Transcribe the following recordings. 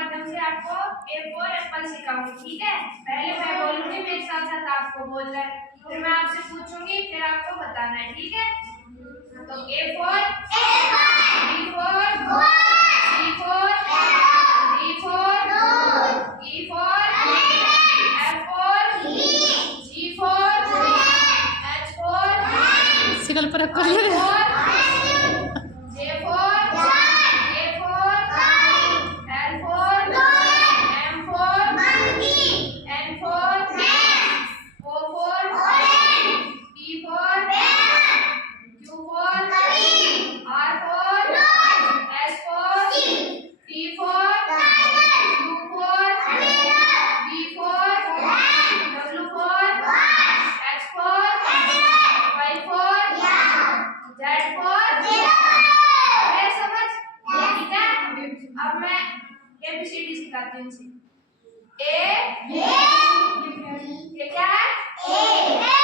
माध्यम से आपको A4 एप्पल सिखाऊंगी, ठीक है। पहले मैं बोलूंगी, मेरे साथ साथ आपको बोलना है, फिर मैं आपसे पूछूंगी, फिर आपको बताना है, ठीक है। तो A4 B4 C4 D4 E4 F4 G4 H4 sickle पर रखो अब मैं ABCD सिखाती हूँ इनसे। ये क्या है? ठीक है।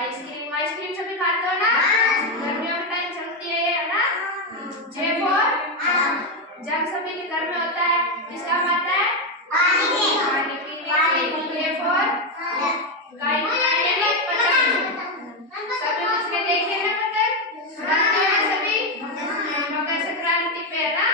आइसक्रीम आइसक्रीम सभी खाते हो ना, गर्मियों में टाइम चलती है ये, है ना। जब सभी के घर में होता है, किसका आता है? पानी पीने के लिए। गाय पतंग, सभी उसके देखे ना पतंग उड़ाते हैं सभी मकर संक्रांति पे, है ना।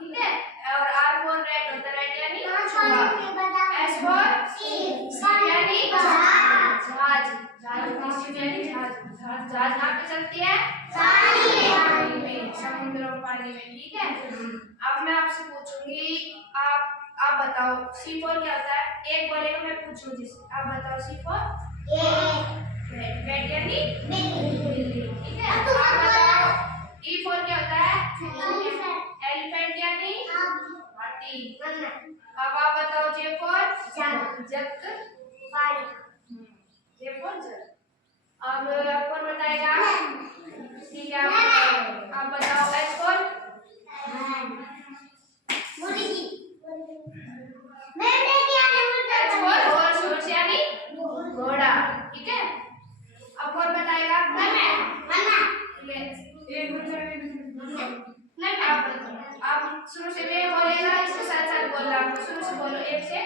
ठीक है। और R4 रेड होता है, रेड यानी S4 यानी जहाज, जहाज कहाँ पे चलती है? पानी में, समुद्र और पानी में, ठीक है। अब मैं आपसे पूछूंगी, आप बताओ C4 क्या होता है? एक बोलेगा, मैं पूछूंगी जिससे, आप बताओ C4 रेड यानी बिल्ली, ठीक है। आप बताओ E4 क्या होता है? एलिफेंट यानी हाथी। अब आप बताओ J4 जग, J4 जग। अब कौन बताएगा? ठीक है, आप बताओ H4 हॉर्स यानी घोड़ा, ठीक है। अब कौन बताएगा? आप शुरू से मैं बोलेगा, इसके साथ साथ बोलना, शुरू से बोलो, एक से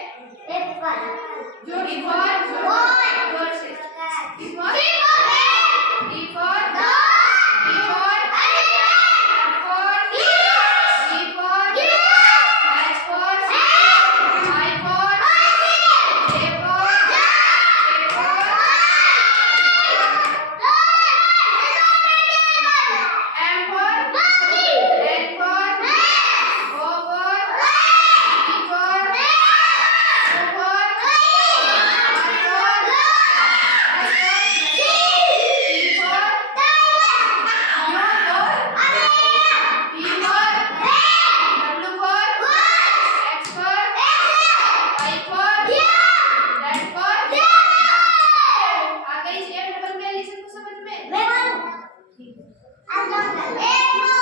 जंगल